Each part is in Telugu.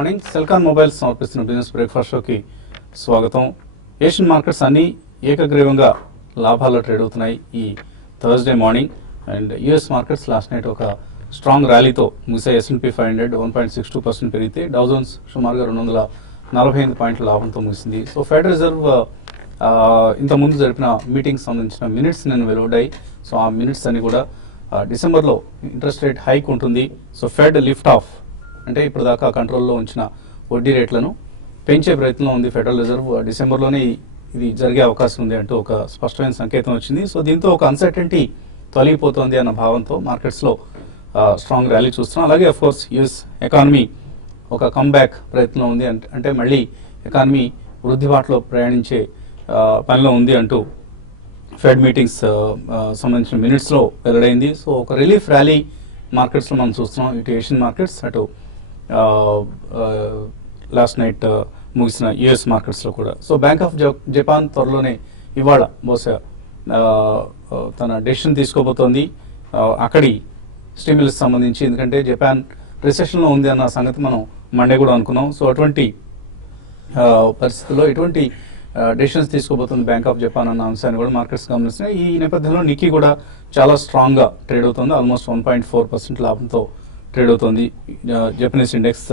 మార్నింగ్ సెల్కాన్ మొబైల్స్ సమర్పిస్తున్న బిజినెస్ బ్రేక్ఫాస్ట్ షోకి స్వాగతం. ఏషియన్ మార్కెట్స్ అన్ని ఏకగ్రీవంగా లాభాల్లో ట్రేడ్ అవుతున్నాయి ఈ Thursday morning. And US markets last night ఒక స్ట్రాంగ్ ర్యాలీతో ముగిసే. S&P 500 1.62% పెరిగితే డౌ జోన్స్ సుమారుగా 248 పాయింట్ల లాభంతో ముగిసింది. సో ఫెడ్ రిజర్వ్ ఇంతకుముందు జరిపిన మీటింగ్స్ సంబంధించిన మినిట్స్ నేను వెలువడ్డాయి. సో ఆ మినిట్స్ అన్ని కూడా డిసెంబర్లో ఇంట్రెస్ట్ రేట్ హైక్ ఉంటుంది. సో ఫెడ్ లిఫ్ట్ ఆఫ్ అంటే ఇప్పుడు దాకా కంట్రోల్లో ఉంచిన వడ్డీ రేట్లను పెంచే ప్రయత్నంలో ఉంది ఫెడరల్ రిజర్వ్. డిసెంబర్లోనే ఇది జరిగే అవకాశం ఉంది అంటూ ఒక స్పష్టమైన సంకేతం వచ్చింది. సో దీంతో ఒక అన్సర్టెనిటీ తొలగిపోతుంది అన్న భావంతో మార్కెట్స్లో స్ట్రాంగ్ ర్యాలీ చూస్తున్నాం. అలాగే అఫ్కోర్స్ యూఎస్ ఎకానమీ ఒక కమ్బ్యాక్ ప్రయత్నం ఉంది. అంటే మళ్ళీ ఎకానమీ వృద్ధి బాటలో ప్రయాణించే పనిలో ఉంది అంటూ ఫెడ్ మీటింగ్స్ సంబంధించిన మినిట్స్లో వెల్లడైంది. సో ఒక రిలీఫ్ ర్యాలీ మార్కెట్స్లో మనం చూస్తున్నాం. ఇటు ఏషియన్ మార్కెట్స్, అటు లాస్ట్ నైట్ ముగిసిన యుఎస్ మార్కెట్స్లో కూడా. సో బ్యాంక్ ఆఫ్ జపాన్ త్వరలోనే ఇవాళ బహుశా తన డెసిషన్ తీసుకోబోతోంది అక్కడి స్టిమ్యులస్ సంబంధించి. ఎందుకంటే జపాన్ రిసెషన్లో ఉంది అన్న సంగతి మనం మండే కూడా అనుకున్నాం. సో అటువంటి పరిస్థితుల్లో ఎటువంటి డెసిషన్స్ తీసుకోబోతుంది బ్యాంక్ ఆఫ్ జపాన్ అన్న అంశాన్ని కూడా మార్కెట్స్ గమనిస్తున్నాయి. ఈ నేపథ్యంలో నిక్కీ కూడా చాలా స్ట్రాంగ్గా ట్రేడ్ అవుతుంది. ఆల్మోస్ట్ 1.4% లాభంతో ట్రేడ్ అవుతుంది Japanese index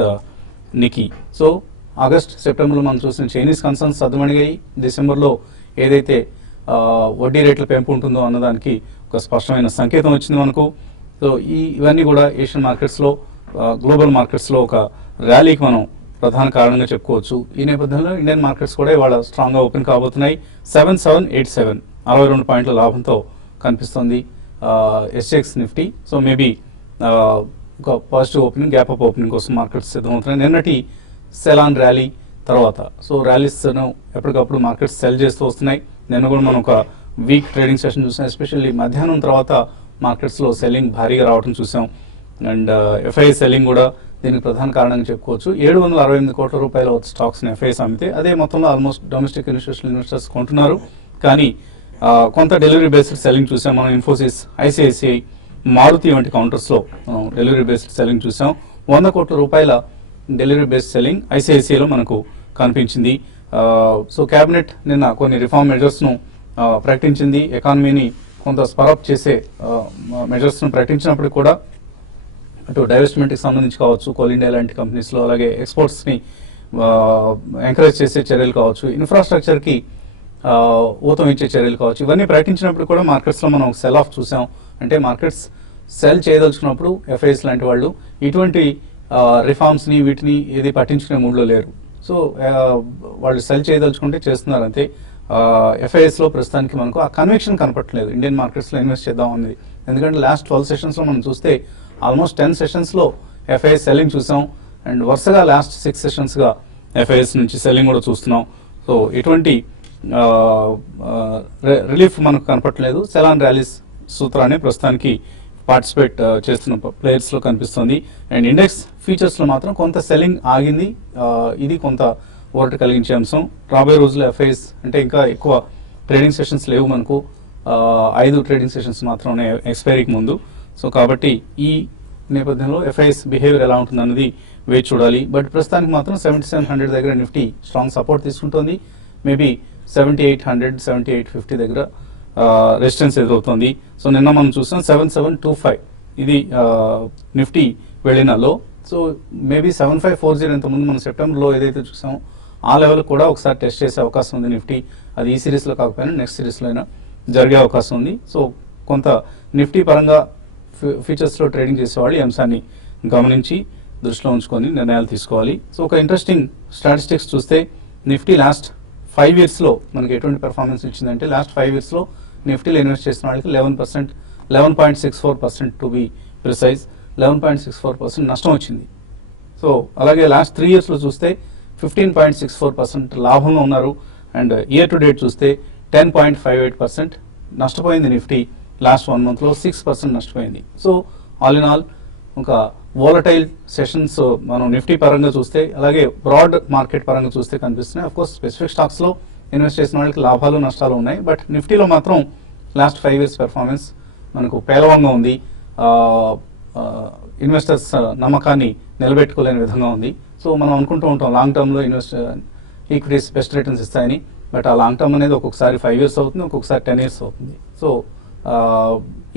Nikki. So August సెప్టెంబర్లో మనం చూసిన చైనీస్ కన్సర్న్స్ సర్దుమణిగాయి. డిసెంబర్లో ఏదైతే వడ్డీ రేట్ల పెంపు ఉంటుందో అన్నదానికి ఒక స్పష్టమైన సంకేతం వచ్చింది మనకు. సో ఇవన్నీ కూడా ఏషియన్ మార్కెట్స్లో, గ్లోబల్ మార్కెట్స్లో ఒక ర్యాలీకి మనం ప్రధాన కారణంగా చెప్పుకోవచ్చు. ఈ నేపథ్యంలో ఇండియన్ మార్కెట్స్ కూడా ఇవాళ స్ట్రాంగ్గా ఓపెన్ కాబోతున్నాయి. 7787 62 పాయింట్ల లాభంతో కనిపిస్తుంది SGX నిఫ్టీ. సో మేబీ ఒక positive opening, gap up opening కోసం మార్కెట్స్ సిద్ధమవుతున్నాయి. నిన్నటి సెలాన్ ర్యాలీ తర్వాత సో ర్యాలీస్ను ఎప్పటికప్పుడు మార్కెట్స్ సెల్ చేస్తూ వస్తున్నాయి. నిన్న కూడా మనం ఒక వీక్ ట్రేడింగ్ సెషన్ చూసాం. ఎస్పెషల్లీ మధ్యాహ్నం తర్వాత మార్కెట్స్లో సెల్లింగ్ భారీగా రావడం చూసాం. అండ్ FII సెల్లింగ్ కూడా దీనికి ప్రధాన కారణంగా చెప్పుకోవచ్చు. 768 కోట్ల రూపాయల స్టాక్స్ని FIIs అమ్మితే అదే మొత్తంలో ఆల్మోస్ట్ డొమెస్టిక్ ఇన్స్టిట్యూషనల్ ఇన్వెస్టర్స్ కొంటున్నారు. కానీ కొంత డెలివరీ బేస్డ్ సెల్లింగ్ చూసాం మనం. ఇన్ఫోసిస్, ICICI, మారుతి వంటి కౌంటర్స్లో డెలివరీ బేస్డ్ సెల్లింగ్ చూసాం. 100 కోట్ల రూపాయల డెలివరీ బేస్డ్ సెల్లింగ్ ICICIలో మనకు కనిపించింది. సో క్యాబినెట్ నిన్న కొన్ని రిఫార్మ్ మెజర్స్ను ప్రకటించింది. ఎకానమీని కొంత స్పరప్ చేసే మెజర్స్ను ప్రకటించినప్పుడు కూడా అటు డైవెస్ట్మెంట్కి సంబంధించి కావచ్చు, కోల్ ఇండియా లాంటి కంపెనీస్లో, అలాగే ఎక్స్పోర్ట్స్ని ఎంకరేజ్ చేసే చర్యలు కావచ్చు, ఇన్ఫ్రాస్ట్రక్చర్కి ఊతం ఇచ్చే చర్యలు కావచ్చు, ఇవన్నీ ప్రకటించినప్పుడు కూడా మార్కెట్స్లో మనం సెల్ ఆఫ్ చూసాం. అంటే మార్కెట్స్ సెల్ చేయదలుచుకున్నప్పుడు FIIs లాంటి వాళ్ళు ఇటువంటి రిఫార్మ్స్ని వీటిని ఏది పట్టించుకునే మూడ్లో లేరు. సో వాళ్ళు సెల్ చేయదలుచుకుంటే చేస్తున్నారు అంతే. FIIsలో ప్రస్తుతానికి మనకు ఆ కన్విక్షన్ కనపట్లేదు ఇండియన్ మార్కెట్స్లో ఇన్వెస్ట్ చేద్దాం అనేది. ఎందుకంటే లాస్ట్ 12 సెషన్స్లో మనం చూస్తే ఆల్మోస్ట్ 10 సెషన్స్లో FIIs సెల్లింగ్ చూసాం. అండ్ వరుసగా లాస్ట్ 6 సెషన్స్గా FIIs నుంచి సెల్లింగ్ కూడా చూస్తున్నాం. సో ఎటువంటి రిలీఫ్ మనకు కనపట్లేదు. సెలాన్ ర్యాలీస్ సూత్రాన్ని ప్రస్తుతానికి పార్టిసిపేట్ చేస్తున్న ప్లేయర్స్లో కనిపిస్తుంది. అండ్ ఇండెక్స్ ఫీచర్స్లో మాత్రం కొంత సెల్లింగ్ ఆగింది. ఇది కొంత ఓరట కలిగించే అంశం. రాబోయే రోజుల్లో FIIs అంటే ఇంకా ఎక్కువ ట్రేడింగ్ సెషన్స్ లేవు మనకు. 5 ట్రేడింగ్ సెషన్స్ మాత్రమే ఎక్స్పైరీకి ముందు. సో కాబట్టి ఈ నేపథ్యంలో FIIs బిహేవియర్ ఎలా ఉంటుంది అన్నది వేచి చూడాలి. బట్ ప్రస్తుతానికి మాత్రం 7700 దగ్గర నిఫ్టీ స్ట్రాంగ్ సపోర్ట్ తీసుకుంటుంది. మేబీ 7800, 7850 దగ్గర రెసిస్టెన్స్ ఎదురవుతుంది. సో నిన్న మనం చూసాం 7725 ఇది నిఫ్టీ వెళ్ళిన లో. సో మేబీ 7540 ఇంతకుముందు మనం సెప్టెంబర్లో ఏదైతే చూసామో ఆ లెవెల్ కూడా ఒకసారి టెస్ట్ చేసే అవకాశం ఉంది నిఫ్టీ. అది ఈ సిరీస్లో కాకపోయినా నెక్స్ట్ సిరీస్లో అయినా జరిగే అవకాశం ఉంది. సో కొంత నిఫ్టీ పరంగా ఫీచర్స్లో ట్రేడింగ్ చేసేవాళ్ళు ఈ అంశాన్ని గమనించి దృష్టిలో ఉంచుకొని నిర్ణయాలు తీసుకోవాలి. సో ఒక ఇంట్రెస్టింగ్ స్టాటిస్టిక్స్ చూస్తే నిఫ్టీ లాస్ట్ 5 ఇయర్స్లో మనకి ఎటువంటి పెర్ఫార్మెన్స్ ఇచ్చిందంటే లాస్ట్ 5 ఇయర్స్లో నిఫ్టీలో ఇన్వెస్ట్ చేసిన వాళ్ళకి 11.64% టు బి ప్రిసైజ్ 11.64% నష్టం వచ్చింది. సో అలాగే లాస్ట్ 3 ఇయర్స్లో చూస్తే 15.64% లాభంలో ఉన్నారు. అండ్ ఇయర్ టు డేట్ చూస్తే 10.58% నష్టపోయింది నిఫ్టీ. లాస్ట్ 1 మంత్లో 6% నష్టపోయింది. సో ఆల్ ఇన్ ఆల్ ఒక వోలటైల్ సెషన్స్ మనం నిఫ్టీ పరంగా చూస్తే, అలాగే బ్రాడ్ మార్కెట్ పరంగా చూస్తే కనిపిస్తున్నాయి. అఫ్కోర్స్ స్పెసిఫిక్ స్టాక్స్లో ఇన్వెస్ట్ చేసిన వాళ్ళకి లాభాలు నష్టాలు ఉన్నాయి. బట్ నిఫ్టీలో మాత్రం లాస్ట్ 5 ఇయర్స్ పెర్ఫార్మెన్స్ మనకు పేలవంగా ఉంది. ఇన్వెస్టర్స్ నమ్మకాన్ని నిలబెట్టుకోలేని విధంగా ఉంది. సో మనం అనుకుంటూ ఉంటాం లాంగ్ టర్మ్లో ఈక్విటీస్ బెస్ట్ రిటర్న్స్ ఇస్తాయని. బట్ ఆ లాంగ్ టర్మ్ అనేది ఒక్కొక్కసారి 5 years అవుతుంది, ఒక్కొక్కసారి 10 years అవుతుంది. సో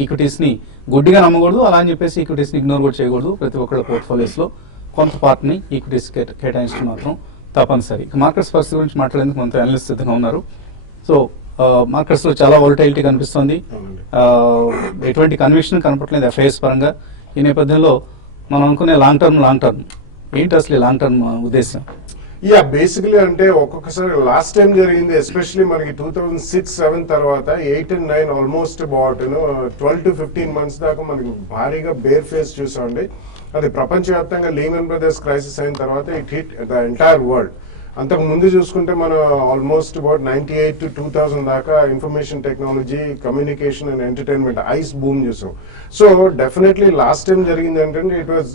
ఈక్విటీస్ని గుడ్డిగా నమ్మకూడదు, అలా అని చెప్పేసి ఈక్విటీస్ని ఇగ్నోర్ కూడా చేయకూడదు. ప్రతి ఒక్కళ్ళ పోర్ట్ఫోలియోస్లో కొంత పార్ట్ని ఈక్విటీస్ కేటాయించడం మాత్రం తప్పనిసరి. మార్కెట్స్ పరిస్థితి గురించి మాట్లాడేందుకు కొంత అనలిస్ట్ సిద్ధంగా ఉన్నారు. సో మార్కెట్స్లో చాలా వాలటైలిటీ కనిపిస్తుంది, ఎటువంటి కన్విక్షన్ కనపడలేదు ఎఫ్ఐఎస్ పరంగా. ఈ నేపథ్యంలో మనం అనుకునే లాంగ్ టర్మ్ ఏంటి అసలు ఈ లాంగ్ టర్మ్ ఉద్దేశం? బేసికలీ అంటే ఒక్కొక్కసారి లాస్ట్ టైం జరిగింది, ఎస్పెషలీ మనకి 2006-07 తర్వాత 8 and 9 almost about 12 to 15 months దాకా మనకి భారీగా బేర్ ఫేస్ చూసామండి. అది ప్రపంచవ్యాప్తంగా లీమన్ బ్రదర్స్ క్రైసిస్ అయిన తర్వాత it hit the entire world. అంతకు ముందు చూసుకుంటే మనం ఆల్మోస్ట్ అబౌట్ 98 to 2000 దాకా information technology, communication and entertainment ice boom చూసాం. సో డెఫినెట్లీ లాస్ట్ టైం జరిగింది ఏంటంటే it was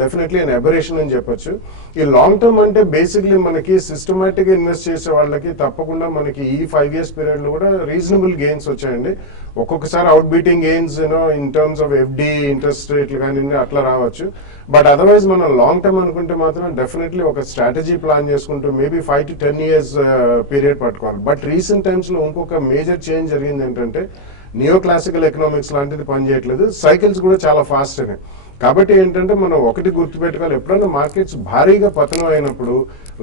definitely an aberration అని చెప్పొచ్చు. ఈ లాంగ్ టర్మ్ అంటే బేసిక్లీ మనకి సిస్టమేటిక్ ఇన్వెస్ట్ చేసే వాళ్ళకి తప్పకుండా మనకి ఈ 5 years పీరియడ్ లో కూడా రీజనబుల్ గెయిన్స్ వచ్చాయండి. ఒక్కొక్కసారి out beating gains in terms of FD interest రేట్లు కానీ అట్లా రావచ్చు. బట్ అదర్వైజ్ మనం లాంగ్ టర్మ్ అనుకుంటే మాత్రం డెఫినెట్లీ ఒక స్ట్రాటజీ ప్లాన్ చేసుకుంటూ మేబీ 5 to 10 years పీరియడ్ పట్టుకోవాలి. బట్ రీసెంట్ టైమ్స్ లో ఇంకొక మేజర్ చేంజ్ జరిగింది ఏంటంటే నియో క్లాసికల్ ఎకనామిక్స్ లాంటిది పనిచేయట్లేదు, సైకిల్స్ కూడా చాలా ఫాస్ట్ అయినాయి. కాబట్టి ఏంటంటే మనం ఒకటి గుర్తుపెట్టుకోవాలి, ఎప్పుడైనా మార్కెట్స్ భారీగా పతనం అయినప్పుడు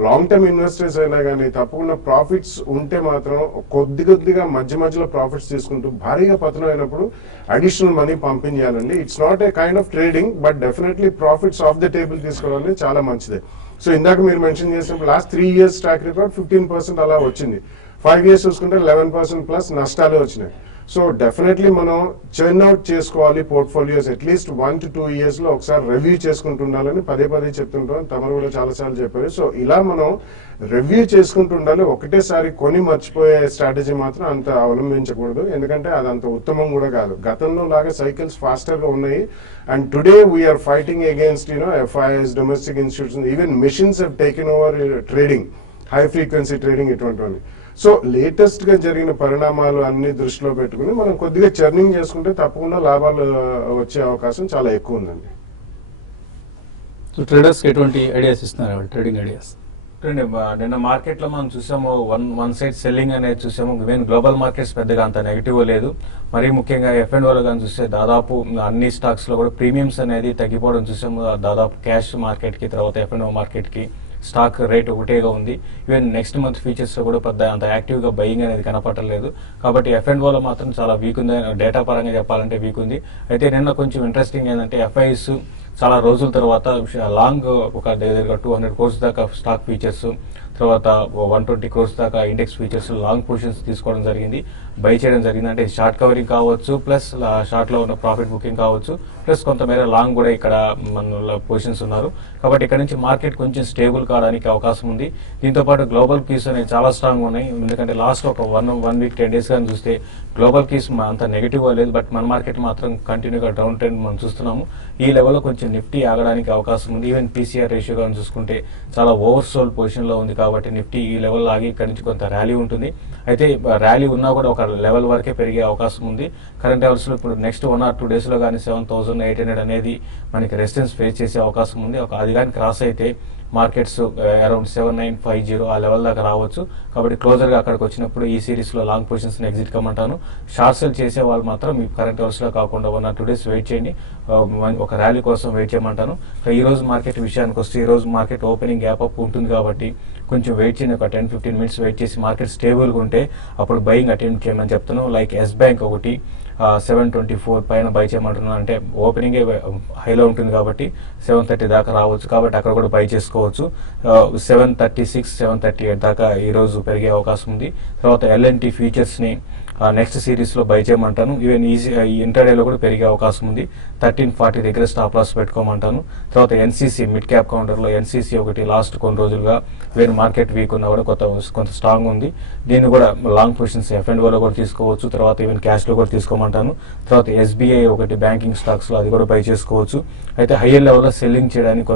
లాంగ్ టర్మ్ ఇన్వెస్టర్స్ అయినా కానీ తప్పకుండా ప్రాఫిట్స్ ఉంటే మాత్రం కొద్దిగా మధ్యలో ప్రాఫిట్స్ తీసుకుంటూ భారీగా పతనం అయినప్పుడు అడిషనల్ మనీ పంపించాలండి. It's not a kind of trading, but definitely profits off the table తీసుకోవడం చాలా మంచిదే. సో ఇందాక మీరు మెన్షన్ చేసినప్పుడు లాస్ట్ 3 years ట్రాక్ రికార్డ్ 15% అలా వచ్చింది. 5 years చూసుకుంటే 11% ప్లస్ నష్టాలే వచ్చినాయి. సో డెఫినెట్లీ మనం చర్న్ అవుట్ చేసుకోవాలి పోర్ట్ఫోలియోస్ అట్లీస్ట్ 1 to 2 years లో ఒకసారి రివ్యూ చేసుకుంటుండాలని పదే చెప్తుంటాం. తమరు కూడా చాలాసార్లు చెప్పారు. సో ఇలా మనం రివ్యూ చేసుకుంటూ ఉండాలి. ఒకటేసారి కొని మర్చిపోయే స్ట్రాటజీ మాత్రం అంత అవలంబించకూడదు, ఎందుకంటే అది అంత ఉత్తమం కూడా కాదు. గతంలో లాగా సైకిల్స్ ఫాస్టర్ గా ఉన్నాయి. And today we are fighting against FIs, domestic institutions, even machines have taken over trading, high frequency trading ఇటువంటివన్నీ. సో లేటెస్ట్ గా జరిగిన పరిణామాలు అన్ని దృష్టిలో పెట్టుకుని మనం కొద్దిగా చర్నింగ్ చేసుకుంటే తప్పకుండా లాభాలు వచ్చే అవకాశం చాలా ఎక్కువ ఉందండి. సో ట్రేడర్స్ ఎటువంటి ఐడియాస్ ఇస్తున్నారు, ట్రేడింగ్ ఐడియాస్? నిన్న మార్కెట్ లో మనం చూసాము వన్ సైడ్ సెల్లింగ్ అనేది చూసాము. ఈవెన్ గ్లోబల్ మార్కెట్స్ పెద్దగా అంత నెగిటివ్ లేదు. మరీ ముఖ్యంగా F&O లో కానీ చూస్తే దాదాపు అన్ని స్టాక్స్ లో కూడా ప్రీమియమ్స్ అనేది తగ్గిపోవడం చూసాము. దాదాపు క్యాష్ మార్కెట్ కి తర్వాత F&O మార్కెట్ కి స్టాక్ రేట్ ఒకటేగా ఉంది. ఈవెన్ నెక్స్ట్ మంత్ ఫ్యూచర్స్ లో కూడా పెద్ద అంత యాక్టివ్ గా బయింగ్ అనేది కనపడలేదు. కాబట్టి F&O లో మాత్రం చాలా వీక్ ఉంది, డేటా పరంగా చెప్పాలంటే వీక్ ఉంది. అయితే నిన్న కొంచెం ఇంట్రెస్టింగ్ ఏంటంటే FIs చాలా రోజుల తర్వాత లాంగ్ ఒక దగ్గర 200 crores దాకా స్టాక్ ఫీచర్స్, తర్వాత 120 crores దాకా ఇండెక్స్ ఫీచర్స్ లాంగ్ పొజిషన్స్ తీసుకోవడం జరిగింది, బై చేయడం జరిగింది. అంటే షార్ట్ కవరింగ్ కావచ్చు, ప్లస్ షార్ట్ లో ఉన్న ప్రాఫిట్ బుకింగ్ కావచ్చు, ప్లస్ కొంతమేర లాంగ్ కూడా ఇక్కడ మన పొజిషన్స్ ఉన్నారు. కాబట్టి ఇక్కడ నుంచి మార్కెట్ కొంచెం స్టేబుల్ కావడానికి అవకాశం ఉంది. దీంతో పాటు గ్లోబల్ కీస్ అనేవి చాలా స్ట్రాంగ్ ఉన్నాయి. ఎందుకంటే లాస్ట్ ఒక 1 week 10 days కానీ చూస్తే గ్లోబల్ కీస్ అంత నెగిటివ్ లేదు, బట్ మన మార్కెట్ మాత్రం కంటిన్యూగా డౌన్ ట్రెండ్ మనం చూస్తున్నాము. ఈ లెవెల్లో కొంచెం నిఫ్టీ ఆగడానికి అవకాశం ఉంది. ఈవెన్ PCR రేషియో కానీ చూసుకుంటే చాలా ఓవర్ సోల్డ్ పొజిషన్ లో ఉంది. కాబట్టి నిఫ్టీ ఈ లెవెల్ ఆగి ఇక్కడ నుంచి కొంత ర్యాలీ ఉంటుంది. అయితే ర్యాలీ ఉన్నా కూడా ఒక లెవెల్ వరకే పెరిగే అవకాశం ఉంది. కరెంట్ లెవెల్స్ లో ఇప్పుడు నెక్స్ట్ 1 or 2 days లో కానీ 7,800 అనేది మనకి రెసిస్టెన్స్ ఫేస్ చేసే అవకాశం ఉంది. అది కానీ క్రాస్ అయితే మార్కెట్స్ అరౌండ్ 7,950 ఆ లెవెల్ దాకా రావచ్చు. కాబట్టి క్లోజర్ గా అక్కడికి వచ్చినప్పుడు ఈ సిరీస్ లో లాంగ్ పొజిషన్స్ ఎగ్జిట్ కమ్మంటాను. షార్ట్ సెల్ చేసే వాళ్ళు మాత్రం మీ కరెంట్ లెవెల్స్ లో కాకుండా 1 or 2 days వెయిట్ చేయండి, ఒక ర్యాలీ కోసం వెయిట్ చేయమంటాను. ఈ రోజు మార్కెట్ విషయానికి వస్తే ఈ రోజు మార్కెట్ ఓపెనింగ్ గ్యాప్ అప్ ఉంటుంది కాబట్టి కొంచెం వెయిట్ చేయండి, ఒక 10-15 minutes వెయిట్ చేసి మార్కెట్ స్టేబుల్గా ఉంటే అప్పుడు బయింగ్ అటెంప్ట్ చేయమని చెప్తాను. లైక్ ఎస్ బ్యాంక్ ఒకటి 724 పైన బై చేయమంటున్నాను. అంటే ఓపెనింగ్ హైలో ఉంటుంది కాబట్టి 730 దాకా రావచ్చు, కాబట్టి అక్కడ కూడా బై చేసుకోవచ్చు. 736, 738 దాకా ఈ రోజు పెరిగే అవకాశం ఉంది. తర్వాత L&T ఫ్యూచర్స్ ని నెక్స్ట్ సిరీస్ లో బై చేయమంటాను. ఈవెన్ ఈ ఇంటర్డేలో కూడా పెరిగే అవకాశం ఉంది. 1340 దగ్గర స్టాప్ లాస్ పెట్టుకోమంటాను. తర్వాత NCC మిడ్ క్యాప్ కౌంటర్ లో NCC ఒకటి లాస్ట్ కొన్ని రోజులుగా ఈవెన్ మార్కెట్ వీక్ ఉన్నా కూడా కొంత స్ట్రాంగ్ ఉంది. దీన్ని కూడా లాంగ్ పొజిషన్స్ F&O లో కూడా తీసుకోవచ్చు. తర్వాత ఈవెన్ క్యాష్ లో కూడా తీసుకోమంటాను. తర్వాత SBI ఒకటి బ్యాంకింగ్ స్టాక్స్ లో అది కూడా బై చేసుకోవచ్చు. అయితే హైయర్ లెవెల్ లో సెల్లింగ్ చేయడానికి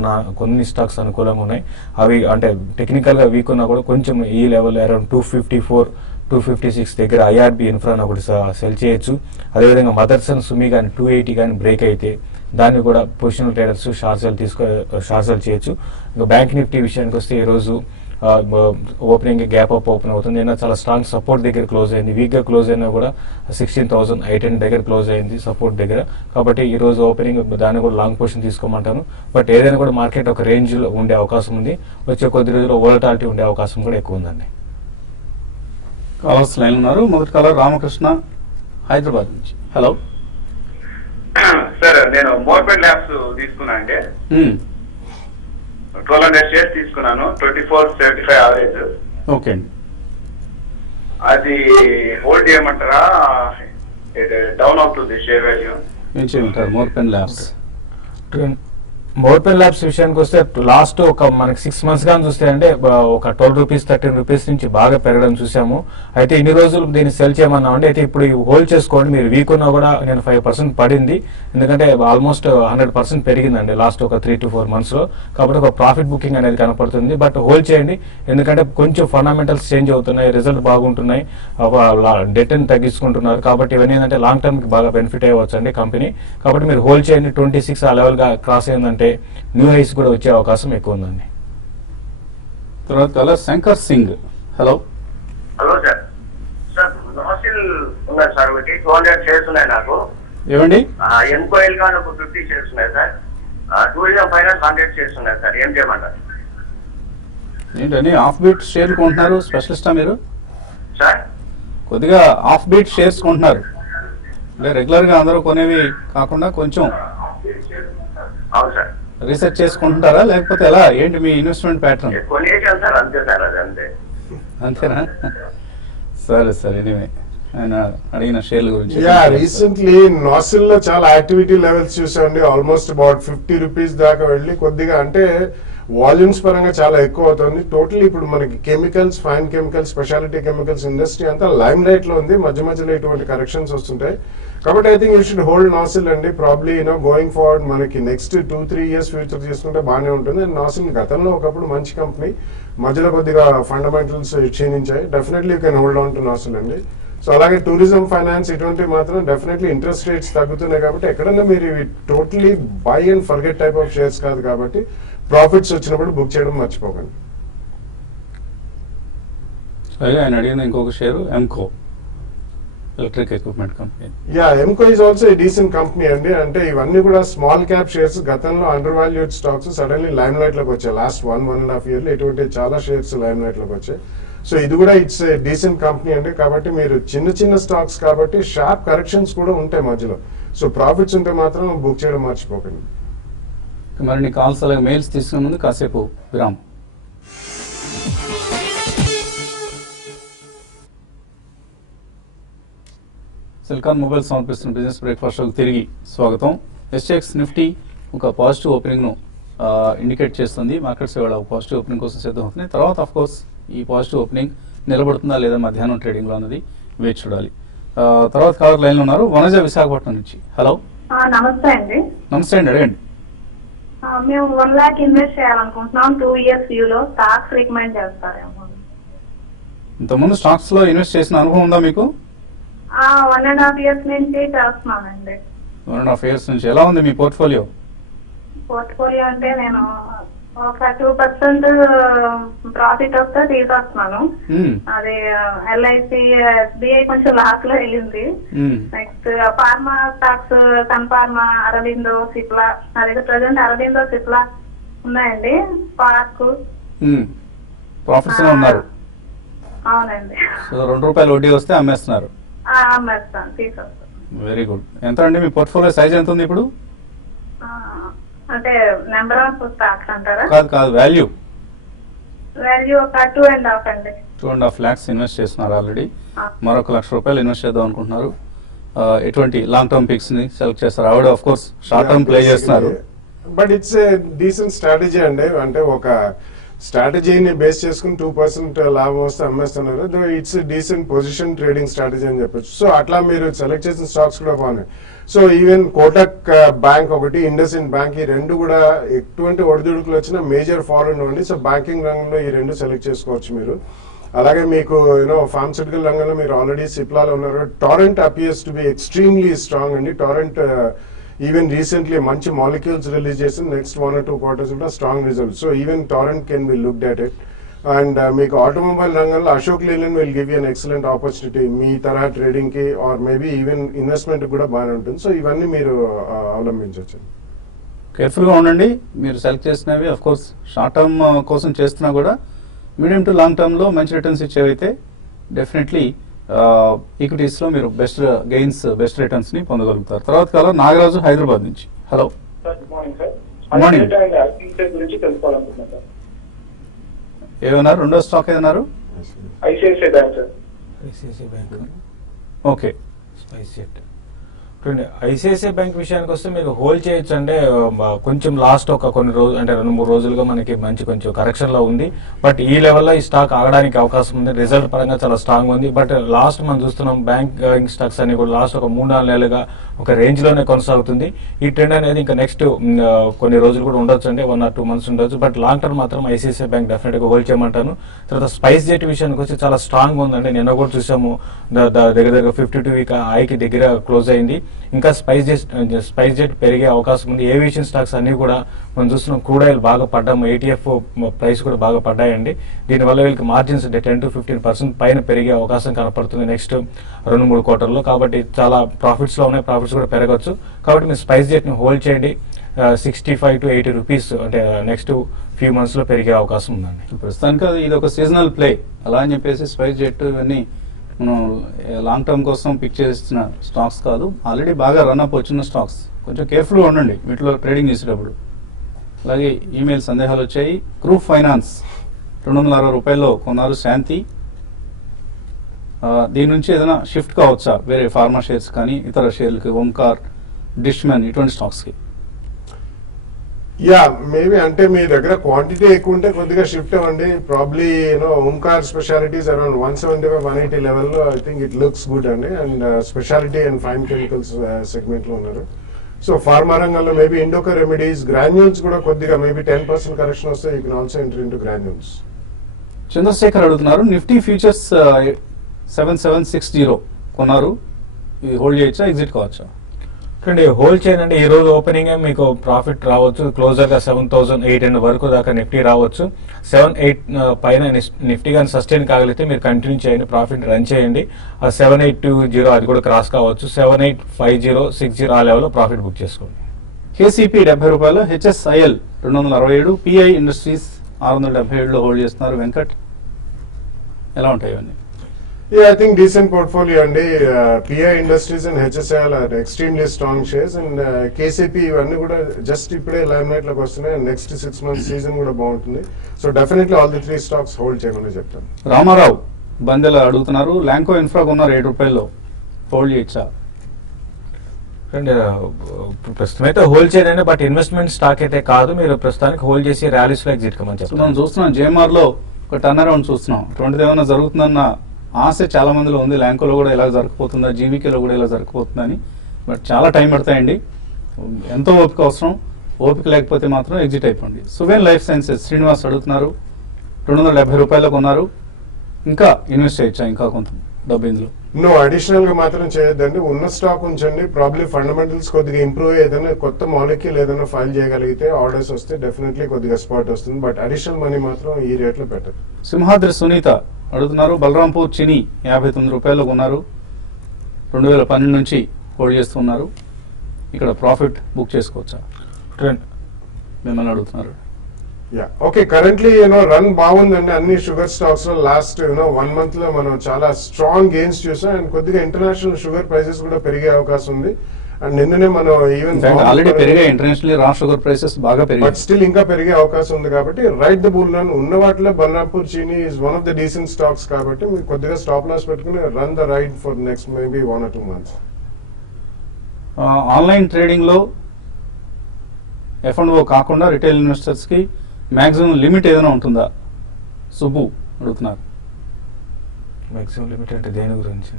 కొన్ని స్టాక్స్ అనుకూలంగా ఉన్నాయి. అవి అంటే టెక్నికల్ గా వీక్ ఉన్నా కూడా కొంచెం ఈ లెవెల్ అరౌండ్ 254 256 దగ్గర ఐఆర్బి ఇన్ఫ్రా అని ఒకటి సెల్ చేయొచ్చు. అదేవిధంగా మదర్సన్ సుమి కానీ 280 కానీ బ్రేక్ అయితే దాన్ని కూడా పొజిషనల్ ట్రేడర్స్ షార్ట్ సెల్ చేయొచ్చు. ఇంకా బ్యాంక్ నిఫ్టీ విషయానికి వస్తే ఈరోజు ఓపెనింగ్ గ్యాప్ అప్ ఓపెన్ అవుతుంది. అయినా చాలా స్ట్రాంగ్ సపోర్ట్ దగ్గర క్లోజ్ అయింది. వీక్గా క్లోజ్ అయినా కూడా 16,810 దగ్గర క్లోజ్ అయింది సపోర్ట్ దగ్గర. కాబట్టి ఈ రోజు ఓపెనింగ్ దాన్ని కూడా లాంగ్ పొజిషన్ తీసుకోమంటాను. బట్ ఏదైనా కూడా మార్కెట్ ఒక రేంజ్లో ఉండే అవకాశం ఉంది. వచ్చే కొద్ది రోజుల్లో వోలటాలిటీ ఉండే అవకాశం కూడా ఎక్కువ ఉందండి. కాలర్స్ లైన్ ఉన్నారు. మొదటి కాలర్ రామకృష్ణ హైదరాబాద్ నుంచి. హలో సార్, నేను మోర్పెడ్ ల్యాబ్స్ తీసుకున్నా అండి. 1200 షేర్స్ తీసుకున్నాను. 24.75 యావరేజ్. ఓకే అండి. అది హోల్డ్ చేయమంటారా? డౌన్ అవుతుంది షేర్ వాల్యూ. ఏం చేయమంటారు మోర్పెన్ ల్యాబ్స్? మోర్పెన్ ల్యాబ్స్ విషయానికి వస్తే లాస్ట్ ఒక మనకి 6 months గా చూస్తే అంటే ఒక 12 రూపీస్ 13 రూపీస్ నుంచి బాగా పెరగడం చూసాము. అయితే ఇన్ని రోజులు దీన్ని సెల్ చేయమన్నామండి. అయితే ఇప్పుడు హోల్డ్ చేసుకోండి. మీరు వీక్ ఉన్నా కూడా నేను 5% పడింది. ఎందుకంటే ఆల్మోస్ట్ 100% పెరిగిందండి లాస్ట్ ఒక 3 to 4 months లో. కాబట్టి ఒక ప్రాఫిట్ బుకింగ్ అనేది కనపడుతుంది. బట్ హోల్డ్ చేయండి. ఎందుకంటే కొంచెం ఫండమెంటల్స్ చేంజ్ అవుతున్నాయి, రిజల్ట్ బాగుంటున్నాయి, డెట్ ని తగ్గించుకుంటున్నారు. కాబట్టి ఇవన్నీ ఏంటంటే లాంగ్ టర్మ్ కి బాగా బెనిఫిట్ అయ్యవచ్చు అండి కంపెనీ. కాబట్టి మీరు హోల్డ్ చేయండి. 26 ఆ లెవెల్ గా క్రాస్ అయిందంటే న్యూ హైస్ కూడా వచ్చే అవకాశం ఎక్కువ ఉందండి. తర్వాత caller Shankar Singh. Hello hello sir. Sir నాసిల్ ఉన్నాయి సార్, ఒకటి 200 షేర్స్ ఉన్నాయి నాకు. ఏమండి? ఎన్కోయిల్ గా ఒక 50 షేర్స్ ఉన్నాయి సార్. టూరిజం ఫైనాన్స్ 100 షేర్స్ ఉన్నాయి సార్. ఏం చేయమంటారు? ఏంటని ఆఫ్ బీట్ షేర్ కొంటున్నారు? స్పెషలిస్టా మీరు? సార్ కొద్దిగా ఆఫ్ బీట్ షేర్స్ కొంటున్నారు అంటే రెగ్యులర్ గా అందరూ కొనేవి కాకుండా కొంచెం అవును సార్. రీసెర్చ్ చేసుకుంటున్నారా లేకపోతే ఎలా? ఏంటి మీ ఇన్వెస్ట్మెంట్ ప్యాటర్న్? కొనేసాను సార్, అంతే సార్. అది అంతే. అంతేనా? సరే సరే. ఎనీవే ఆయన అడిగిన షేర్ల గురించి. యా, రీసెంట్లీ నాసిల్ లో చాలా యాక్టివిటీ లెవెల్స్ చూసామండి. ఆల్మోస్ట్ అబౌట్ 50 రూపీస్ దాకా వెళ్ళి కొద్దిగా అంటే వాల్యూమ్స్ పరంగా చాలా ఎక్కువ అవుతుంది. టోటల్ ఇప్పుడు మనకి chemicals, fine chemicals, speciality chemicals industry అంతా లైమ్ లైట్ లో ఉంది. మధ్య మధ్యలో ఇటువంటి కరెక్షన్స్ వస్తుంటాయి. కాబట్టి I think you should hold nasal అండి. ప్రాబ్లీ గోయింగ్ ఫార్వర్డ్ మనకి నెక్స్ట్ 2-3 years ఫ్యూచర్ తీసుకుంటే బాగానే ఉంటుంది. అండ్ నాసిల్ గతంలో ఒకప్పుడు మంచి కంపెనీ, మధ్యలో కొద్దిగా ఫండమెంటల్స్ క్షీణించాయి. Definitely you can hold on to నాసిల్ అండి. సో అలాగే టూరిజం ఫైనాన్స్ ఇటువంటివి మాత్రం డెఫినెట్లీ ఇంట్రెస్ట్ రేట్స్ తగ్గుతున్నాయి కాబట్టి ఎక్కడన్నా మీరు ఇవి totally by and forget type of shares కాదు కాబట్టి ప్రాఫిట్స్ వచ్చినప్పుడు బుక్ చేయడం మర్చిపోకండి. అలాగే ఆయన అడిగిన ఇంకొక share Emco electric equipment company. Yeah, Emco is also a decent company అండి. అంటే ఇవన్నీ కూడా స్మాల్ క్యాప్ షేర్స్. గతంలో under valued stocks suddenly limelight లోకి వచ్చాయి. లాస్ట్ 1.5 years ఇటువంటి చాలా షేర్స్ లైమ్ లైట్ లోకి వచ్చాయి. సో ఇది కూడా ఇట్స్ ఏ డీసెంట్ కంపెనీ అండి. కాబట్టి మీరు చిన్న చిన్న స్టాక్స్ కాబట్టి షార్ప్ కరెక్షన్స్ కూడా ఉంటాయి మధ్యలో. సో ప్రాఫిట్స్ ఉంటే మాత్రం బుక్ చేయడం మర్చిపోకండి. మరిన్ని కాల్స్ అలాగే మెయిల్స్ తీసుకునే ముందు కాసేపు విరామం. సిలికాన్ మొబైల్ సమర్పిస్తున్న బిజినెస్ బ్రేక్ఫాస్ట్ షోకి తిరిగి స్వాగతం. ఎస్టెక్స్ నిఫ్టీ ఒక పాజిటివ్ ఓపెనింగ్ను ఇండికేట్ చేస్తుంది. మార్కెట్స్ ఇవాళ పాజిటివ్ ఓపెనింగ్ కోసం సిద్ధం అవుతున్నాయి. తర్వాత ఆఫ్ కోర్స్ ఈ పాజిటివ్ ఓపెనింగ్ నిలబడుతుందా లేదా మధ్యాహ్నం ట్రేడింగ్లో అన్నది వేచి చూడాలి. తర్వాత కాలర్ లైన్లో ఉన్నారు వనజ విశాఖపట్నం నుంచి. హలో నమస్తే అండి. నమస్తే అండి, అడగండి. మేము 1 lakh ఇన్వెస్ట్ చేయాలనుకుంటున్నాం. 2 years వ్యూలో స్టాక్స్ రికమెండ్ చేస్తారేమో. ఇంతకుముందు స్టాక్స్ లో ఇన్వెస్ట్ చేసిన అనుభవం ఉందా మీకు? 1.5 years నుంచి చేస్తున్నానండి. 1.5 years నుంచి. ఎలా ఉంది మీ పోర్ట్ఫోలియో? పోర్ట్ఫోలియో అంటే నేను ఒక 2% ప్రాఫిట్ వస్తే తీసేస్తున్నాను. అది ఎల్ఐసి, ఎస్బిఐ కొంచెం లాస్ లో వెళ్ళింది. Next pharma stocks, Sun Pharma, Aurobindo, Cipla. నా దగ్గర ప్రజెంట్ అరవిందో, సిప్లా ఉన్నాయండి. పార్క్ ప్రాఫిట్స్ లో ఉన్నారు. అవునండి. సో ₹2 వడ్డీ వస్తే అమ్మేస్తున్నారు. అమ్మేస్తాను, తీసేస్తాను. Very good. ఎంత అండి మీ పోర్ట్ఫోలియో సైజ్ ఎంత ఉంది ఇప్పుడు? అంటే నెంబర్ ఆఫ్ స్టాక్స్ అంటారా? కాదు, వాల్యూ. వాల్యూ ఒక 2.5 అండి. 2.5 lakhs ఇన్వెస్ట్ చేస్తున్నారు ఆల్రెడీ. మరొక ₹1,00,000 ఇన్వెస్ట్ చేద్దాం అనుకుంటున్నారు. ఎటువంటి లాంగ్ టర్మ్ పిక్స్ ని సెలెక్ట్ చేస్తారు? ఆవిడ of course short term play చేస్తున్నారు. But it's a decent strategy అండి. అంటే ఒక స్ట్రాటజీని బేస్ చేసుకుని 2% లాభం వస్తే అమ్మేస్తున్నారు. It's decent position trading strategy అని చెప్పొచ్చు. సో అట్లా మీరు సెలెక్ట్ చేసిన స్టాక్స్ కూడా బాగున్నాయి. సో ఈవెన్ కోటక్ బ్యాంక్ ఒకటి, ఇండస్ ఇండ్ బ్యాంక్, ఈ రెండు కూడా ఎటువంటి ఒడిదుడుకులు వచ్చినా మేజర్ ఫాల్ ఉండండి. సో బ్యాంకింగ్ రంగంలో ఈ రెండు సెలెక్ట్ చేసుకోవచ్చు మీరు. అలాగే మీకు ఫార్మస్యూటికల్ రంగంలో మీరు ఆల్రెడీ సిప్లాలో ఉన్నారు. Torrent appears to be extremely strong అండి. టొరెంట్ ఈవెన్ రీసెంట్లీ మంచి మాలిక్యూల్స్ రిలీజ్ చేసి నెక్స్ట్ 1 or 2 quarters కూడా strong results. So even Torrent can be looked at it. And మీకు ఆటోమొబైల్ రంగంలో Ashok Leyland will give you an excellent opportunity మీ తరహా ట్రేడింగ్ కి ఆర్ మేబీ ఈవెన్ ఇన్వెస్ట్మెంట్ కూడా బాగానే ఉంటుంది. సో ఇవన్నీ మీరు అవలంబించవచ్చు. కేర్ఫుల్గా ఉండండి. మీరు సెలెక్ట్ చేసినవి అఫ్ కోర్స్ షార్ట్ టర్మ్ కోసం చేస్తున్నా కూడా మీడియం టు లాంగ్ టర్మ్లో మంచి రిటర్న్స్ ఇచ్చేవైతే డెఫినెట్లీ ఈక్విటీస్లో మీరు బెస్ట్ గెయిన్స్ బెస్ట్ రిటర్న్స్ని పొందగలుగుతారు. తర్వాత కాలం నాగరాజు హైదరాబాద్ నుంచి. Hello, sir good morning sir. Good morning. ICICI గురించి తెలుసుకోవాలనుకుంటున్నాను సార్. ఏమన్నారు? రెండో స్టాక్ ఏమన్నారు? ICICI bank sir. ICICI bank okay. SpiceJet. ICICI bank విషయానికి వస్తే మీరు హోల్డ్ చేయొచ్చు. అంటే కొంచెం లాస్ట్ ఒక కొన్ని రోజులు అంటే 2-3 రోజులుగా మనకి మంచి కొంచెం కరెక్షన్ లో ఉంది. బట్ ఈ లెవెల్లో ఈ స్టాక్ ఆగడానికి అవకాశం ఉంది. రిజల్ట్ పరంగా చాలా స్ట్రాంగ్ ఉంది. బట్ లాస్ట్ మనం చూస్తున్నాం బ్యాంకింగ్ స్టాక్స్ అన్ని కూడా లాస్ట్ ఒక 3-4 నెలలుగా ఒక రేంజ్ లోనే కొనసాగుతుంది. ఈ ట్రెండ్ అనేది ఇంకా నెక్స్ట్ కొన్ని రోజులు కూడా ఉండొచ్చు, అంటే 1 or 2 months ఉండొచ్చు. బట్ లాంగ్ టర్మ్ మాత్రం ఐసిఐసిఐ బ్యాంక్ డెఫినెట్ గా హోల్డ్ చేయమంటాను. తర్వాత స్పైస్ జెట్ విషయానికి వచ్చి చాలా స్ట్రాంగ్ ఉందండి. నిన్న కూడా చూసాము దగ్గర 52 వీక్ హైకి దగ్గర క్లోజ్ అయింది. ఇంకా స్పైస్ జెట్ పెరిగే అవకాశం ఉంది. ఏవియేషన్ స్టాక్స్ అన్ని కూడా మనం చూస్తున్నాం క్రూడ్ ఆయిల్ బాగా పడ్డాము. ఏటీఎఫ్ ప్రైస్ కూడా బాగా పడ్డాయండి. దీనివల్ల వీళ్ళకి మార్జిన్స్ 10 to 15% పైన పెరిగే అవకాశం కనపడుతుంది నెక్స్ట్ 2-3 quarters. కాబట్టి చాలా ప్రాఫిట్స్ లో ఉన్నాయి, ప్రాఫిట్స్ కూడా పెరగచ్చు. కాబట్టి మీరు స్పైస్ జెట్ ని హోల్డ్ చేయండి. 65 to 80 rupees అంటే నెక్స్ట్ ఫ్యూ మంత్స్ లో పెరిగే అవకాశం ఉందండి. ప్రస్తుతానికి ఇది ఒక సీజనల్ ప్లే అలా అని చెప్పేసి స్పైస్ జెట్ ఇవన్నీ మనం లాంగ్ టర్మ్ కోసం పిక్ చేసిన స్టాక్స్ కాదు. ఆల్రెడీ బాగా రన్అప్ వచ్చిన స్టాక్స్. కొంచెం కేర్ఫుల్గా ఉండండి వీటిలో ట్రేడింగ్ చేసేటప్పుడు. అలాగే ఈమెయిల్ సందేహాలు వచ్చాయి. గ్రూప్ ఫైనాన్స్ 260 రూపాయల్లో కొన్నారు. శాంతి, దీని నుంచి ఏదైనా షిఫ్ట్ కావచ్చా వేరే ఫార్మా షేర్స్ కానీ ఇతర షేర్లకి, ఓంకార్, డిష్మెన్ ఇటువంటి స్టాక్స్కి? యా మేబీ అంటే మీ దగ్గర క్వాంటిటీ ఎక్కువ ఉంటే కొద్దిగా షిఫ్ట్ అవ్వండి. ప్రాబ్లీ ఓంకార్ స్పెషాలిటీస్ అరౌండ్ 175-180 లెవెల్లో I think it looks good అండి. And speciality and fine chemicals segment లో ఉన్నారు. సో ఫార్మా రంగంలో మేబీ ఇండోకా రెమెడీస్, గ్రాన్యూల్స్ కూడా కొద్దిగా మేబీ 10% కరెక్షన్ వస్తే you can also enter into Granules. Chandrashekhar అడుగుతున్నారు, నిఫ్టీ ఫ్యూచర్స్ 7760 కొన్నారు. ఇది హోల్డ్ చేయొచ్చా, ఎగ్జిట్ కావచ్చా? హోల్డ్ చేయండి. ఈ రోజు ఓపెనింగ్ మీకు ప్రాఫిట్ రావచ్చు. క్లోజర్ గా 7800 వరకు దాకా నిఫ్టీ రావచ్చు. 78 పైన నిఫ్టీ కానీ సస్టైన్ కాగలిగితే మీరు కంటిన్యూ చేయండి, ప్రాఫిట్ రన్ చేయండి. 7820 అది కూడా క్రాస్ కావచ్చు. 7850-60 ఆ లెవెల్లో ప్రాఫిట్ బుక్ చేసుకోండి. కేసీపీ 70 రూపాయలు, హెచ్ఎస్ఐఎల్ 267, పిఐ ఇండస్ట్రీస్ 677లో హోల్డ్ చేస్తున్నారు. వెంకట్, ఎలా ఉంటాయి ఇవన్నీ? Yeah, I think decent portfolio అండి. PI Industries and HSIL are extremely strong shares and KCP ఇవన్నీ కూడా జస్ట్ ఇప్పుడే లైమ్ లైట్ లోకి వస్తున్నాయి. నెక్స్ట్ 6 months సీజన్ కూడా బాగుంటుంది. So definitely all the 3 stocks hold చేయమని చెప్తాను. రామారావు బందెల అడుగుతున్నారు, ల్యాంకో ఇన్ఫ్రా కొన్నారు 7 రూపాయల్లో, హోల్డ్ చేయొచ్చా? ప్రస్తుతం అయితే హోల్డ్ చేయండి. బట్ ఇన్వెస్ట్మెంట్ స్టాక్ అయితే కాదు. మీరు ప్రస్తుతానికి హోల్డ్ చేసి ర్యాలీస్ లో ఎగ్జిట్ కమని చెప్తాను. మనం చూస్తున్నాం జేఎంఆర్ లో ఒక టర్న్ అరౌండ్ చూస్తున్నాం. అటువంటిది ఏమైనా జరుగుతుందన్న ఆశ చాలా మందిలో ఉంది. ల్యాంకోలో కూడా ఇలా జరగకపోతుందా, జీవీకేలో కూడా ఇలా జరగకపోతుందని. బట్ చాలా టైం పడతాయండి, ఎంతో ఓపిక అవసరం. ఓపిక లేకపోతే మాత్రం ఎగ్జిట్ అయిపోండి. సువేన్ లైఫ్ సైన్సెస్ శ్రీనివాస్ అడుగుతున్నారు, 270 రూపాయలకు కొన్నారు. ఇంకా ఇన్వెస్ట్ చేయొచ్చా? ఇంకా కొంత డబ్బు ఇందులో? నో, అడిషనల్ గా మాత్రం చేయొద్దండి. ఉన్న స్టాక్ ఉంచండి. ప్రాబ్లీ ఫండమెంటల్స్ కొద్దిగా ఇంప్రూవ్ ఏదైనా కొత్త మాలిక్యూల్ ఏదైనా ఫైల్ చేయగలిగితే, ఆర్డర్స్ వస్తే డెఫినెట్లీ కొద్దిగా స్పాట్ వస్తుంది. బట్ అడిషనల్ మనీ మాత్రం ఈ రేట్ లో పెట్టదు. సింహాద్రి సునీత అడుగుతున్నారు, బలరాంపూర్ చిని 59 రూపాయలు కొన్నారు. 2012 నుంచి హోల్డ్ చేస్తున్నారు. ఇక్కడ ప్రాఫిట్ బుక్ చేసుకోవచ్చా? మిమ్మల్ని అడుగుతున్నారు. యా ఓకే, కరెంట్లీ రన్ బాగుందండి అన్ని షుగర్ స్టాక్స్ లో. లాస్ట్ 1 month లో మనం చాలా స్ట్రాంగ్ గెయిన్స్ చూసాం. అండ్ కొద్దిగా ఇంటర్నేషనల్ షుగర్ ప్రైసెస్ కూడా పెరిగే అవకాశం ఉంది. అండ్ నిన్ననే మనం ఈవెన్ ఆల్రెడీ పెరిగాయి ఇంటర్నేషనల్లీ, రా షుగర్ ప్రైసెస్ బాగా పెరిగాయి. బట్ స్టిల్ ఇంకా పెరిగే అవకాశం ఉంది. కాబట్టి రైట్ ద బుల్ రన్. ఉన్న వాటిలో Balrampur Chini is one of the decent stocks. కాబట్టి మీరు కొద్దిగా స్టాప్ లాస్ పెట్టుకుని run the ride for next maybe 1 or 2 months. Online trading లో F&O కాకుండా రిటైల్ ఇన్వెస్టర్స్ కి మాక్సిమం లిమిట్ ఏదైనా ఉంటుందా? సుబ్బు అడుగుతున్నారు. మాక్సిమం లిమిట్ అంటే దేని గురించి?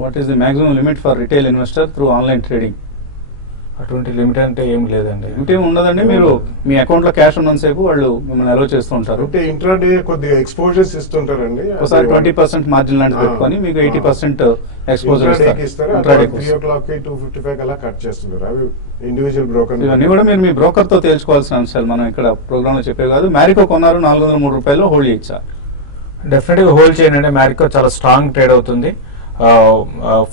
What is the maximum limit for retail investor through online trading? అటువంటి లిమిట్ అంటే ఏం లేదండి. ఇంకేం ఉండదండి, మీరు మీ అకౌంట్ లో క్యాష్ ఉన్నంతసేపు వాళ్ళు మిమ్మల్ని అలో చేస్తూ ఉంటారు. అంటే ఇంట్రాడే కొద్దిగా ఎక్స్పోజర్స్ ఇస్తుంటారండి. ఒకసారి 20% మార్జిన్ లాంటిది పెట్టుకొని మీకు 80% ఎక్స్పోజర్ ఇస్తారు. 3 o'clock 2:55 అలా కట్ చేస్తుంటారు. అవి ఇండివిజువల్ బ్రోకర్. ఇవన్నీ కూడా మీరు మీ బ్రోకర్ తో తేల్చుకోవాల్సిన అంశాలు, మనం ఇక్కడ ప్రోగ్రామ్ లో చెప్పే కాదు. మ్యారికో కొన్నారు, 403 రూపాయలు హోల్డ్ చేయొచ్చా? డెఫినెట్ గా హోల్డ్ చేయండి. మ్యారికో చాలా స్ట్రాంగ్ ట్రేడ్ అవుతుంది.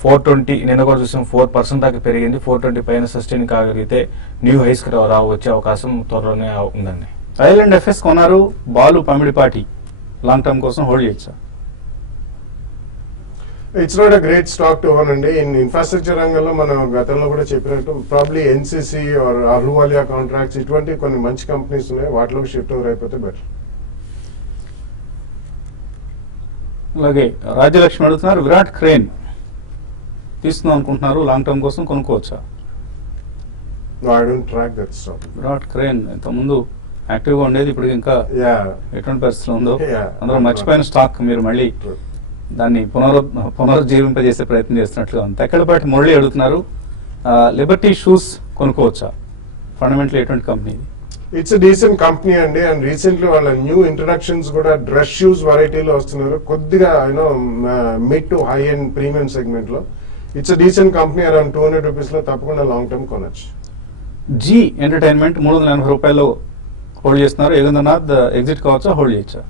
420 నిన్న కూడా చూసాం 4% దాకా పెరిగింది. 420 పైన సస్టైన్ కాగలిగితే న్యూ హైస్ వచ్చే అవకాశం త్వరలోనే ఉందండి. ఐలాండ్ ఎఫ్ఎస్ కొన్నారు, బాలు పమిడిపాటి లాంగ్ టర్మ్ కోసం హోల్డ్ చేయొచ్చా? It's not a great stock to own అండి. ఇన్ఫ్రాస్ట్రక్చర్ రంగంలో మనం గతంలో కూడా చెప్పినట్టు probably NCC or Ahluwalia contracts ఇటువంటి కొన్ని మంచి కంపెనీస్ ఉన్నాయి, వాటిలోకి షిఫ్ట్ ఓవర్ అయిపోతే బెటర్. అలాగే రాజ్యలక్ష్మి అడుగుతున్నారు, విరాట్ క్రేన్ తీసుకుందాం అనుకుంటున్నారు, లాంగ్ టర్మ్ కోసం కొనుక్కోవచ్చా? I don't track that stock. Virat Crane ఇంతకుముందు యాక్టివ్ గా ఉండేది, ఇప్పుడు ఇంకా ఎటువంటి పరిస్థితులు ఉందో అందరూ మర్చిపోయిన స్టాక్. మీరు మళ్ళీ దాన్ని పునరుజ్జీవింపజేసే ప్రయత్నం చేస్తున్నట్లుగా ఉంది. తెక్కడపాటి మురళి అడుగుతున్నారు, లిబర్టీ షూస్ కొనుక్కోవచ్చా? ఫండమెంటల్ ఎటువంటి కంపెనీ? ఇట్స్ డీసెంట్ కంపెనీ అండి. అండ్ రీసెంట్లీ వాళ్ళ న్యూ ఇంట్రడక్షన్స్ కూడా డ్రెస్ షూస్ వెరైటీలో వస్తున్నారు, కొద్దిగా you know mid to high and premium segment లో. It's decent company, around 200 rupees లో తప్పకుండా లాంగ్ టర్మ్ కొనొచ్చు. జీ ఎంటర్టైన్మెంట్ 380 రూపాయలు హోల్డ్ చేస్తున్నారు. యోగేంద్రనాథ్ ఎగ్జిట్ కావచ్చా, హోల్డ్ చేయొచ్చా?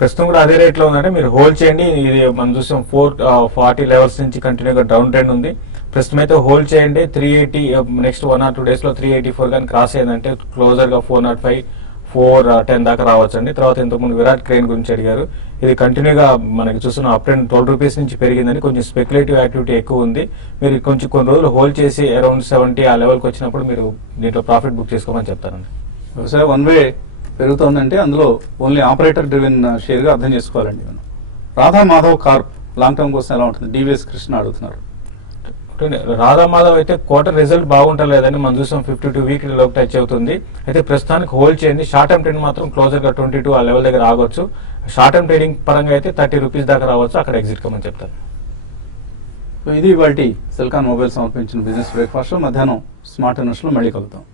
ప్రస్తుతం కూడా అదే రేట్ లో ఉందంటే మీరు హోల్డ్ చేయండి. ఇది మనం చూసాం 440 లెవెల్స్ నుంచి కంటిన్యూగా డౌన్ ట్రెండ్ ఉంది. ప్రస్తుతం అయితే హోల్డ్ చేయండి. 380 నెక్స్ట్ 1 or 2 days లో 384 కానీ క్రాస్ అయ్యిందంటే క్లోజర్ గా 405, 410 దాకా రావచ్చు అండి. తర్వాత ఇంతకుముందు విరాట్ క్రేన్ గురించి అడిగారు. ఇది కంటిన్యూగా మనకి చూస్తున్న అప్ ట్రెండ్ 12 రూపీస్ నుంచి పెరిగిందని కొంచెం స్పెక్యులేటివ్ యాక్టివిటీ ఎక్కువ ఉంది. మీరు కొంచెం కొన్ని రోజులు హోల్డ్ చేసి అరౌండ్ 70 ఆ లెవెల్కి వచ్చినప్పుడు మీరు దీంట్లో ప్రాఫిట్ బుక్ చేసుకోమని చెప్తారండి. వ్యవసాయ వన్ వే పెరుగుతోందంటే అందులో ఓన్లీ ఆపరేటర్ డ్రివెన్ షేర్ గా అర్థం చేసుకోవాలండి మనం. Radha Madhav Corp long term కోసం ఎలా ఉంటుంది? డివిఎస్ కృష్ణ అడుగుతున్నారు. రాధా మాధవ్ అయితే క్వార్టర్ రిజల్ట్ బాగుంటలేదని మనం చూసాం 52 వీక్ లోకి టచ్ అవుతుంది. అయితే ప్రస్తుతానికి హోల్డ్ చేయండి. షార్ట్ టర్మ్ ట్రెండ్ మాత్రం క్లోజర్ గా 22 ఆ లెవెల్ దగ్గర ఆగొచ్చు. షార్ట్ టర్మ్ ట్రేడింగ్ పరంగా అయితే 30 రూపీస్ దాకా రావచ్చు, అక్కడ ఎగ్జిట్ కమని చెప్తారు. ఇది ఇవాల్టి సెల్కాన్ మొబైల్ సమర్పించిన బిజినెస్ బ్రేక్ఫాస్ట్. మధ్యాహ్నం స్మార్ట్ ఇన్వెస్ట్ లో మళ్ళీ కలుద్దాం.